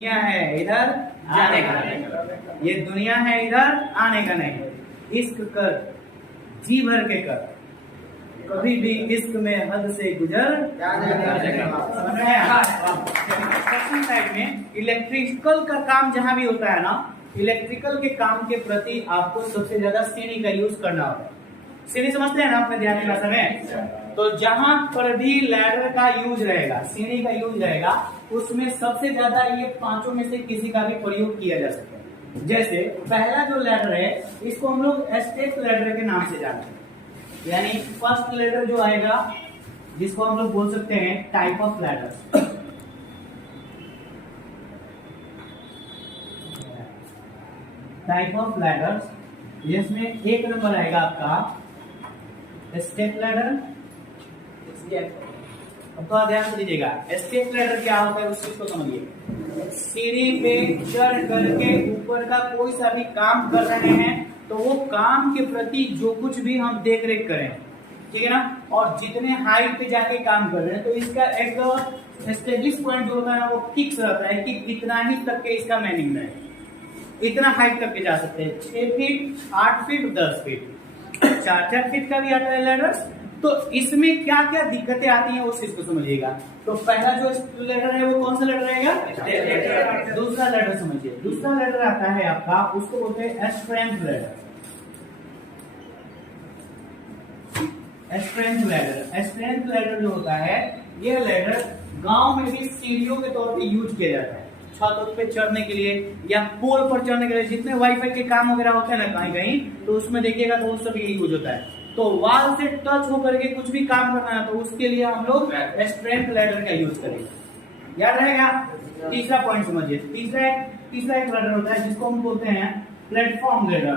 दुनिया है इधर जाने का नहीं, ये दुनिया है इधर आने का नहीं। इश्क कर जी भर के कर, कभी भी इश्क में हद से गुजर जाने का। कंस्ट्रक्शन साइड में इलेक्ट्रिकल का काम जहां भी होता है ना, इलेक्ट्रिकल के काम के प्रति आपको सबसे ज्यादा सीढ़ी का यूज करना होता है। सीढ़ी समझते हैं ना अपने ध्यान क्लास में? तो जहां पर भी लैडर का यूज रहेगा, सीढ़ी का यूज रहेगा, उसमें सबसे ज्यादा ये पांचों में से किसी का भी प्रयोग किया जा सकता है। जैसे पहला जो लैडर है इसको हम लोग स्टेप लैडर के नाम से जानते हैं, यानी फर्स्ट लैडर जो आएगा जिसको हम लोग बोल सकते हैं type of ladder. Type of ladder जिसमें एक नंबर आएगा आपका स्टेप लैडर। अब तो ध्यान से दीजिएगा, स्टेप लैडर क्या होता है उस चीज को समझिए। सीढ़ी पे चढ़ करके ऊपर का कोई सा भी काम कर रहे हैं तो वो काम के प्रति जो कुछ भी हम देख रेख करें, ठीक है ना, और जितने हाइट पे जाके काम कर रहे हैं तो इसका एक एस्टेब्लिश पॉइंट जो होता है ना वो फिक्स रहता है कि इतना ही तक के इसका मैनिंग है, इतना हाइट तक के जा सकते हैं। 6 फीट, 8 फीट, 10 फीट, 4-4 फीट का भी आता है लैडर। तो इसमें क्या क्या दिक्कतें आती हैं उस चीज को समझिएगा। तो पहला जो लैडर है वो कौन सा लैडर रहेगा? दूसरा लैडर समझिए। दूसरा लैडर आता है आपका, उसको बोलते हैं strength ladder. Strength ladder, strength ladder जो होता है ये लैडर गांव में भी सीढ़ियों के तौर पे यूज किया जाता है, छतों पे चढ़ने के लिए या पोल पर चढ़ने के लिए। जितने वाईफाई के काम वगैरह होते हैं ना कहीं कहीं, तो उसमें देखिएगा तो उस सब यही यूज होता है। तो वॉल से टच होकर के कुछ भी काम करना है तो उसके लिए हम लोग स्ट्रेंथ लैडर का यूज करेंगे, याद रहेगा। तीसरा पॉइंट समझिए, तीसरा एक लैडर होता है जिसको हम बोलते हैं प्लेटफॉर्म लैडर।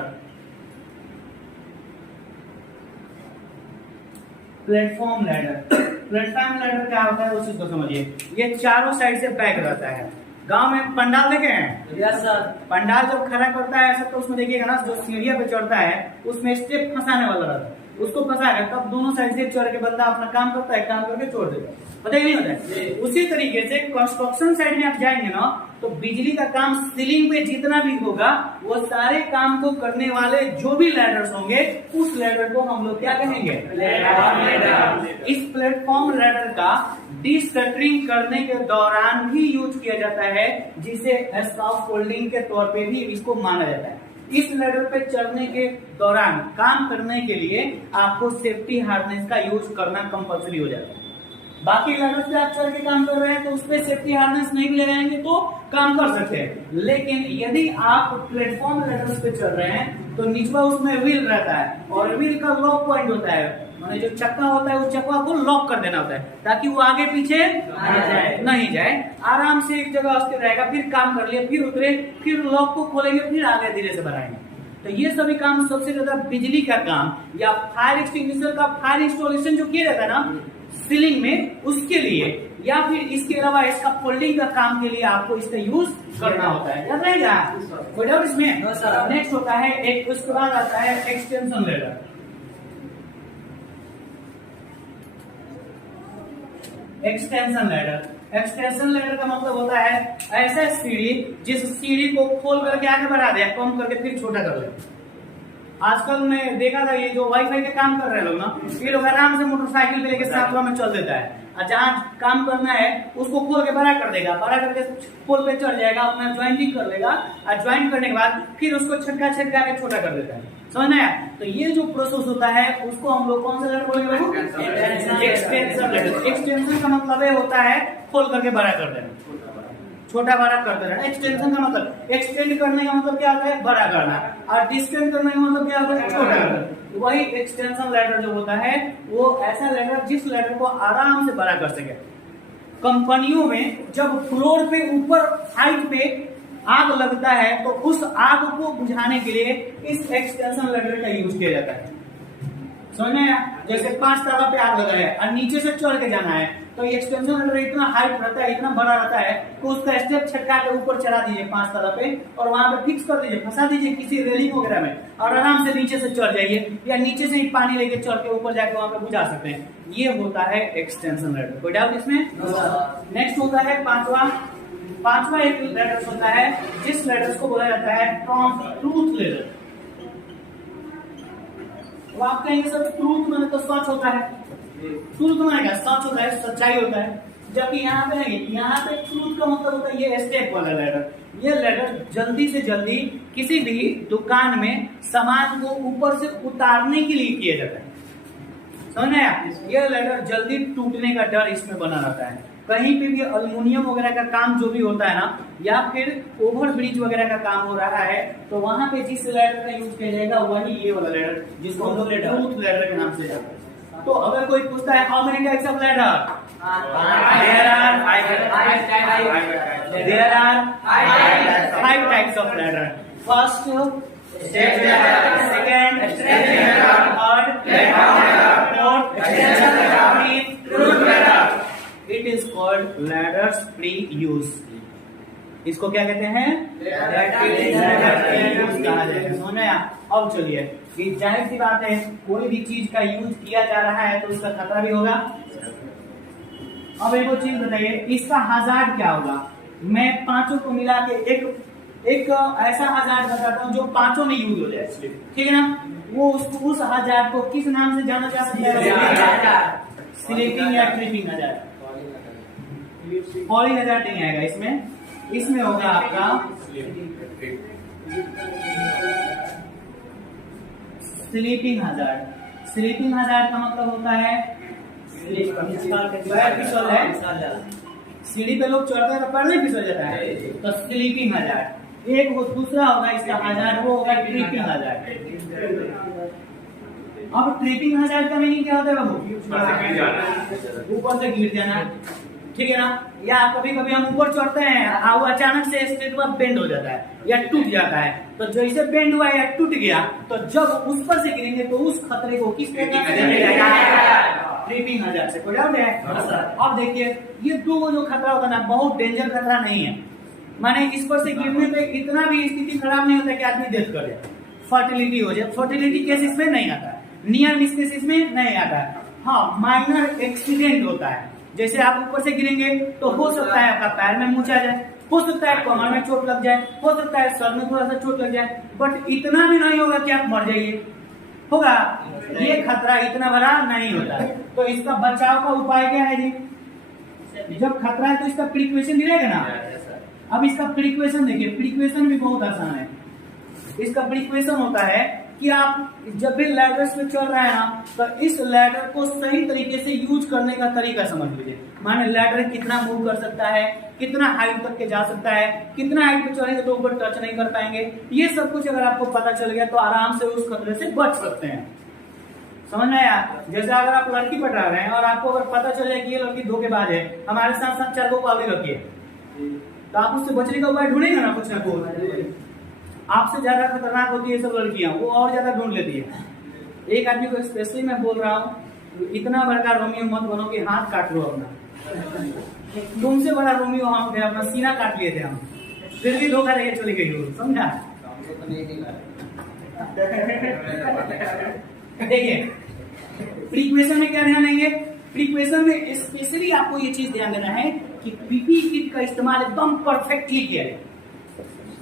प्लेटफॉर्म लैडर क्या होता है उस चीज को समझिए। ये चारों साइड से पैक रहता है। गांव में पंडाल देखे हैं? Yes sir. पंडाल जब खड़ा करता है ऐसा तो उसमें देखिएगा ना, जो सीढ़ियां पे चढ़ता है उसमें स्टेप फंसाने वाला रहता है, उसको फंसाएगा तब दोनों साइड से चढ़ के बंदा अपना काम करता है, काम करके छोड़ देता है, पता ही नहीं होता है। उसी तरीके से कंस्ट्रक्शन साइड में आप जाएंगे ना तो बिजली का काम सीलिंग पे जितना भी होगा वो सारे काम को करने वाले जो भी लैडर्स होंगे उस लैडर को हम लोग क्या कहेंगे? लैडर। इस प्लेटफॉर्म लैडर का डिस्कटरिंग करने के दौरान भी यूज किया जाता है, जिसे स्काफोल्डिंग के तौर पे भी इसको माना जाता है। इस लैडर पे चढ़ने के दौरान काम करने के लिए आपको सेफ्टी हार्नेस का यूज करना कंपल्सरी हो जाता है। बाकी लैडर पे आप चढ़ के काम कर रहे हैं तो उस पर सेफ्टी हार्नेस नहीं भी लगाएंगे तो काम कर सकते हैं, लेकिन यदि आप प्लेटफॉर्म लैडर पे चढ़ रहे हैं तो निचवा उसमें व्हील रहता है और व्हील का लॉक पॉइंट होता है, माने जो चक्का होता है उस चक्का को लॉक कर देना होता है ताकि वो आगे पीछे नहीं जाए, आराम से एक जगह स्थिर रहेगा। फिर काम कर लिया, फिर उतरे, फिर लॉक को खोलेंगे, फिर आगे धीरे से बढ़ाएंगे। तो ये सभी काम सबसे ज्यादा बिजली का काम या फायर एक्सटिंग्विशर का फायर इंस्टॉलेशन जो किया जाता है ना सीलिंग में, उसके लिए या फिर इसके अलावा इसका फोल्डिंग का काम के लिए आपको इसका यूज करना होता है, याद रहेगा? कोई डाउट इसमें? नेक्स्ट होता है एक, उसके बाद आता है एक्सटेंशन लैडर। एक्सटेंशन लैडर का मतलब होता है ऐसा सीढ़ी जिस सीढ़ी को खोल करके आगे बढ़ा दे, कम करके फिर छोटा कर ले। आजकल मैं देखा था ये जो वाईफाई के काम कर रहे लोग ना, ये लोग आराम से मोटरसाइकिल पे लेके साथ में चल देता है, और जहाँ काम करना है उसको खोल के बड़ा कर देगा, बड़ा करके पोल पे चढ़ जाएगा, अपना ज्वाइंटिंग कर लेगा, और ज्वाइंट करने के बाद फिर उसको छटका के छोटा कर देता है। समझ में आया? तो ये जो प्रोसेस होता है उसको हम लोग कौन सा लैडर बोलेंगे? Extension ladder. एक्सटेंशन का मतलब ये होता है खोल करके बड़ा कर देना, छोटा बड़ा कर देना। एक्सटेंशन का मतलब, एक्सटेंड करने का मतलब क्या होता है? बड़ा करना, और डिस्टेंड करने का मतलब क्या होता है? छोटा करना। वही एक्सटेंशन लैडर जो होता है वो ऐसा लैडर जिस लैडर को आराम से बड़ा कर सके। कंपनियों में जब फ्लोर पे ऊपर हाइट पे आग लगता है तो उस आग को बुझाने के लिए इस एक्सटेंशन लैडर का यूज किया जाता है। समझ में? जैसे 5 तला पे आग लगा है और नीचे से चढ़ के जाना है तो एक्सटेंशन लैडर इतना हाइट रहता है, इतना बड़ा रहता है तो उसका स्टेप छटका के ऊपर चढ़ा दीजिए 5 तला पे और वहां पे फिक्स कर दीजिए, फंसा दीजिए किसी रेलिंग वगैरह में, और आराम से नीचे से चढ़ जाइए या नीचे से ही पानी लेके चढ़ के ऊपर जाके वहां पे बुझा सकते हैं। ये होता है एक्सटेंशन लैडर। कोई डाउट इसमें? नेक्स्ट होता है 5वां पांचवा एक लेटर्स होता है जिस लेटर्स को बोला जाता है ट्रूथ लेटर। तो आप कहेंगे सर ट्रूथ माने तो सच होता है, ट्रूथ माने क्या सच होता है, सच्चाई होता है। जबकि यहाँ पे नहीं, यहाँ पे ट्रूथ का मतलब होता है ये स्टेप वाला लेटर। ये लेटर जल्दी से जल्दी किसी भी दुकान में सामान को ऊपर से उतारने के लिए किया जाता है, समझ आया? ये लेटर जल्दी टूटने का डर इसमें बना रहता है। कहीं पे भी अल्युमिनियम वगैरह का काम जो भी होता है ना, या फिर ओवर ब्रिज वगैरह का काम हो रहा है, तो वहां पे जिस लेटर का यूज किया जाएगा वही ये वाला लेटर, जिसको हम लोग ट्रूथ लेटर के नाम से जानते हैं। तो अगर कोई पूछता है how many types of letter, there are 5 types of letter. First, second, third, fourth, fifth. It is called letters pre-use. इसको क्या कहते हैं? लेटर्स कहा जाएगा। समझ में आया? अब चलिए, ये जाहिर सी बात है कोई भी चीज का यूज किया जा रहा है तो उसका खतरा भी होगा। अब एक चीज बताइए, इसका हजार्ड क्या होगा? मैं पांचों को मिला के एक ऐसा हजार्ड बताता हूँ जो पांचों में यूज हो जाए, ठीक है ना? वो उस हजार्ड को किस नाम से जाना जा सकता है? स्लीपिंग या ट्रिपिंग हजार्ड। फॉलिंग हजार्ड नहीं आएगा इसमें, इसमें होगा आपका स्लीपिंग हजार्ड। स्लीपिंग हजार्ड का मतलब होता है पैर फिसल है, सीढ़ी पे लोग चढ़ते हैं तो पैर नहीं फिसल जाता है, तो स्लीपिंग हजार्ड। एक वो दूसरा होगा इसका हजार्ड, वो होगा ट्रिपिंग हजार्ड। अब ट्रिपिंग हजार्ड का मीनिंग क्या होता है बाबू? ऊपर से गिर जाना, ठीक है ना? या कभी कभी हम ऊपर चढ़ते हैं वो अचानक से स्टेट पर बेंड हो जाता है या टूट जाता है, तो जैसे बेंड हुआ या टूट गया तो जब उस पर से गिरेंगे तो उस खतरे को किस प्रकार से ट्रिपिंग हजार्ड से। कोई डाउट है? अब देखिए, ये दो जो खतरा होता है ना, बहुत डेंजर खतरा नहीं है। माने इस पर से गिरने पे इतना भी स्थिति खराब नहीं होता कि आदमी डेथ कर जाए, फर्टिलिटी हो जाए। फर्टिलिटी केसेस में नहीं आता है, नियर मिस केसेस में नहीं आता है। हाँ, माइनर एक्सीडेंट होता है, जैसे आप ऊपर से गिरेंगे तो हो सकता है आपका पैर में मूंछ आ जाए, हो सकता है कमर में चोट लग जाए, हो सकता है सर में थोड़ा सा चोट लग जाए, बट इतना भी नहीं होगा कि आप मर जाइए। होगा? ये खतरा इतना बड़ा नहीं होता। तो इसका बचाव का उपाय क्या है जी? जब खतरा है तो इसका प्रिकॉशन भी रहेगा ना। अब इसका प्रिकॉशन देखिए, प्रिकॉशन भी बहुत आसान है। इसका प्रिकॉशन होता है कि आप जब भी लैडर्स पे चल रहे हैं ना, तो इस लैडर को सही तरीके से यूज करने का तरीका समझ लीजिए। माने लैडर कितना मूव कर सकता है, कितना हाइट तक के जा सकता है, कितना हाइट पे चढ़ेंगे तो ऊपर टच नहीं कर पाएंगे। ये सब कुछ अगर आपको पता चल गया तो आराम से उस खतरे से बच सकते हैं। समझ में आया? जैसे अगर आप लड़की पटा रहे हैं और आपको अगर पता चल जाए कि ये लड़की धोखेबाज है, हमारे साथ साथ 4 को पावली रखी है, तो आप उससे बचने का उपाय ढूंढेंगे ना कुछ ना कुछ। आपसे ज्यादा खतरनाक होती है सब लड़कियां, वो और ज्यादा ढूंढ लेती है। एक आदमी को स्पेशली मैं बोल रहा हूँ, इतना बड़ा रोमियो मत बनो कि हाथ काट लो अपना। तुमसे बड़ा रोमियो हम थे, अपना सीना काट लिए थे हम, फिर भी धोखा देके चली गई हो। समझा? देखिए, प्रीक्वेशन में क्या ध्यान देंगे? प्रीक्वेशन में स्पेशली आपको ये चीज ध्यान देना है कि पीपी किट का इस्तेमाल एकदम परफेक्टली किया जाए।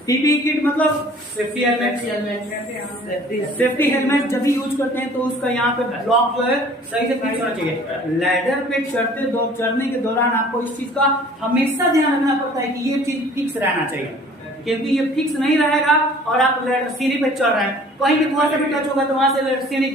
पीपी किट मतलब सेफ्टी हेलमेट। सेफ्टी हेलमेट जब भी यूज करते हैं तो उसका यहाँ पे ब्लॉक जो है सही से फिक्स होना चाहिए। लैडर पे चढ़ने के दौरान आपको इस चीज का हमेशा ध्यान रखना पड़ता है कि ये चीज फिक्स रहना चाहिए, क्योंकि ये फिक्स नहीं रहेगा और आप सीढ़ी पे चढ़ रहे हैं, कहीं भी थोड़ा सा भी टच होगा तो वहां से सीढ़ी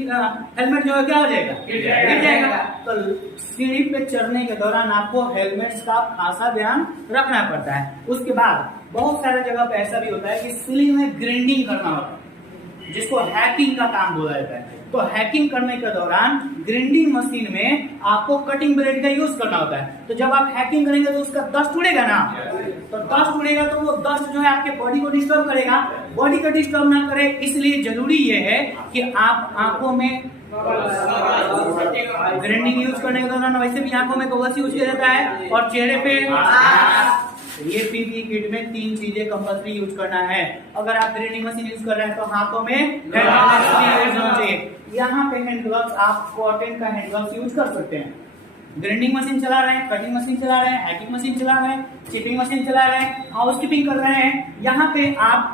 हेलमेट जो है क्या हो जाएगा? गिर जाएगा। तो सीढ़ी पे चढ़ने के दौरान आपको हेलमेट का खासा ध्यान रखना पड़ता है। उसके बाद बहुत सारे जगह पे ऐसा भी होता है कि सीलिंग में ग्राइंडिंग करना होता है, जिसको हैकिंग का काम बोला जाता है। तो हैकिंग करने के दौरान ग्राइंडिंग मशीन में आपको कटिंग ब्लेड का यूज करना होता है। तो जब आप हैकिंग करेंगे तो उसका डस्ट उड़ेगा ना, तो डस्ट उड़ेगा तो वो डस्ट जो है आपके बॉडी को डिस्टर्ब करेगा। बॉडी को डिस्टर्ब ना करे इसलिए जरूरी ये है कि आप आंखों में ग्राइंडिंग यूज करने के दौरान वैसे भी आंखों में कवच यूज किया जाता है और चेहरे पे ये पीपी किट में 3 चीजें कंपल्सरी यूज करना है। अगर आप ग्राइंडिंग मशीन यूज कर रहे हैं तो हाथों में हैंड ग्लव्स यूज होना चाहिए। यहाँ पे हैंड ग्लव्स आप कॉटन का हैंड ग्लव्स यूज कर सकते हैं। ग्राइंडिंग मशीन चला रहे हैं, कटिंग मशीन चला रहे हैं, हैकिंग मशीन चला रहे हैं, चिपिंग मशीन चला रहे हैं, हाउसकीपिंग कर रहे हैं, यहाँ पे आप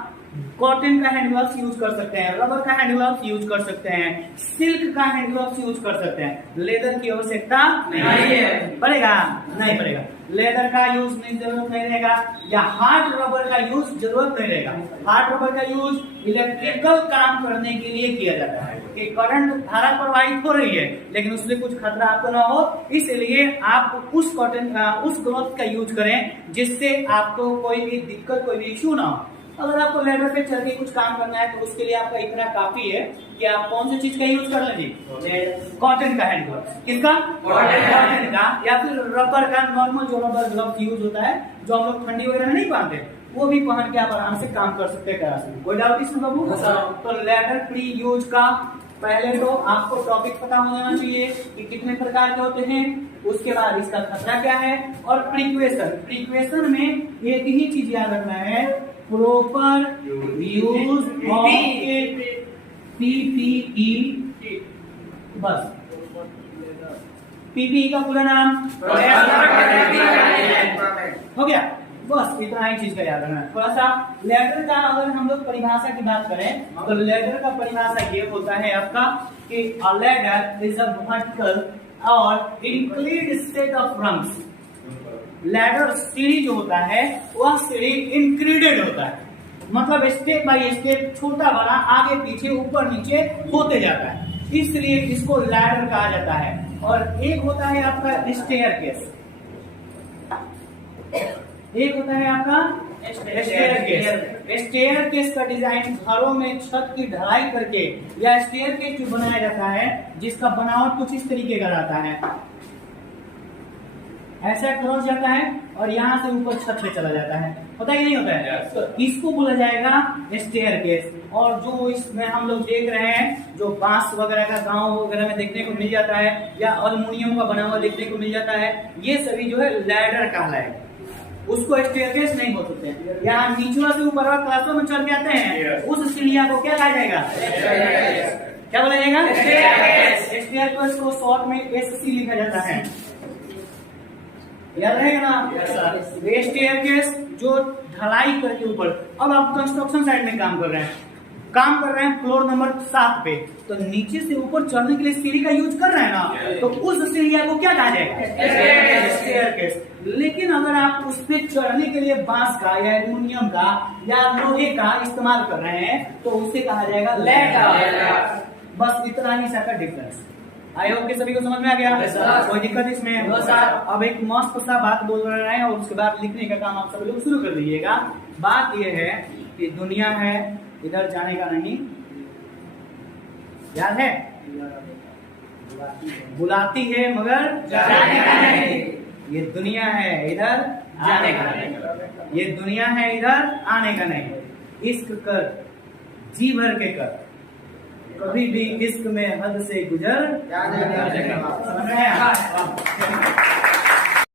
कॉटन का हैंड ग्लव्स यूज कर सकते हैं, रबर का हैंड ग्लव्स यूज कर सकते हैं, सिल्क का हैंड ग्लव्स यूज कर सकते हैं। लेदर की आवश्यकता नहीं है, पड़ेगा नहीं पड़ेगा। लेदर का यूज नहीं जरूरत नहीं रहेगा, या हार्ड रबर का यूज जरूरत नहीं रहेगा। हार्ड रबर का यूज इलेक्ट्रिकल काम करने के लिए किया जाता है कि करंट धारा प्रवाहित हो रही है लेकिन उसमें कुछ खतरा आपको ना हो, इसलिए आप उस ग्लव्स का यूज करें जिससे आपको कोई भी दिक्कत, कोई भी इश्यू ना हो। अगर आपको लेदर पे चल के कुछ काम करना है तो उसके लिए आपका इतना काफी है कि आप कौन सी चीज का यूज कर लेंगे, कॉटन का हैंड ग्लव्स। किसका? कॉटन का, या फिर रबर का, नॉर्मल जो रबर ग्लव्स यूज होता है जो हम लोग ठंडी वगैरह नहीं पहनते, वो भी पहन के आप आराम से काम कर सकते हैं, करा सकते। कोई डाउट इसमें बाबू? तो लेदर फ्री यूज का पहले तो आपको टॉपिक पता हो जाना चाहिए कि कितने प्रकार के होते हैं, उसके बाद इसका खतरा क्या है, और प्रिक्वेशन में एक ही चीज याद रखना है, प्रॉपर यूज ऑफ पीपीई। बस पीपीई का पूरा नाम हो गया, बस इतना ही चीज का याद रखना। थोड़ा सा लेदर का अगर हम लोग परिभाषा की बात करें तो लेदर का परिभाषा ये होता है आपका कि a ladder is a vertical और inclined set of rungs। Ladder सीढ़ी जो होता है वह सीढ़ी इंक्रीडेड होता है, मतलब स्टेप बाय स्टेप, छोटा बड़ा, आगे पीछे, ऊपर नीचे होते जाता है, इसलिए इसको लैडर कहा जाता है। और एक होता है आपका स्टेयरकेस, एक होता है आपका स्टेयरकेस का डिजाइन घरों में छत की ढलाई करके या स्टेयरकेस जो बनाया जाता है जिसका बनावट कुछ इस तरीके का रहता है, ऐसा क्रॉस जाता है और यहाँ से ऊपर छत पे चला जाता है, होता ही नहीं होता है। तो इसको बोला जाएगा स्टेयरकेस। और जो इसमें हम लोग देख रहे हैं जो बांस वगैरह का गांव वगैरह में देखने को मिल जाता है या अल्युमिनियम का बना हुआ देखने को मिल जाता है, ये सभी जो है लैडर कहलाएगा, उसको स्टेयरकेस नहीं बोल सकते। यहाँ नीचे से ऊपर क्लासों में चढ़ के आते हैं, उस सीढ़िया को क्या कहा जाएगा, क्या बोला जाएगा, स्टेयरकेस को शॉर्ट में SC लिखा जाता है, याद रहेगा ना। स्टेयरकेस जो ढलाई करके ऊपर, अब आप कंस्ट्रक्शन साइड में काम कर रहे हैं फ्लोर नंबर 7 पे, तो नीचे से ऊपर चढ़ने के लिए सीढ़ी का यूज कर रहे हैं ना, तो उस सीढ़िया को क्या कहा जाएगा, स्टेयरकेस। लेकिन अगर आप उस पे चढ़ने के लिए बांस का या एल्युमिनियम का या लोहे का इस्तेमाल कर रहे हैं तो उसे कहा जाएगा लैडर। बस इतना ही सा डिफरेंस। आई होप कि सभी को समझ में आ गया, कोई दिक्कत इसमें? अब एक मस्त सा बात बोल रहे हैं और उसके बाद लिखने का काम आप सभी लोग शुरू कर दीजिएगा। बात यह है कि दुनिया है, इधर जाने का नहीं, याद है, बुलाती है मगर जाने का नहीं। ये दुनिया है, इधर जाने का नहीं, ये दुनिया है, इधर आने का नहीं। इश्क कर, जी भर के कर, कभी भी इश्क में हद से गुजर। समझ में आया?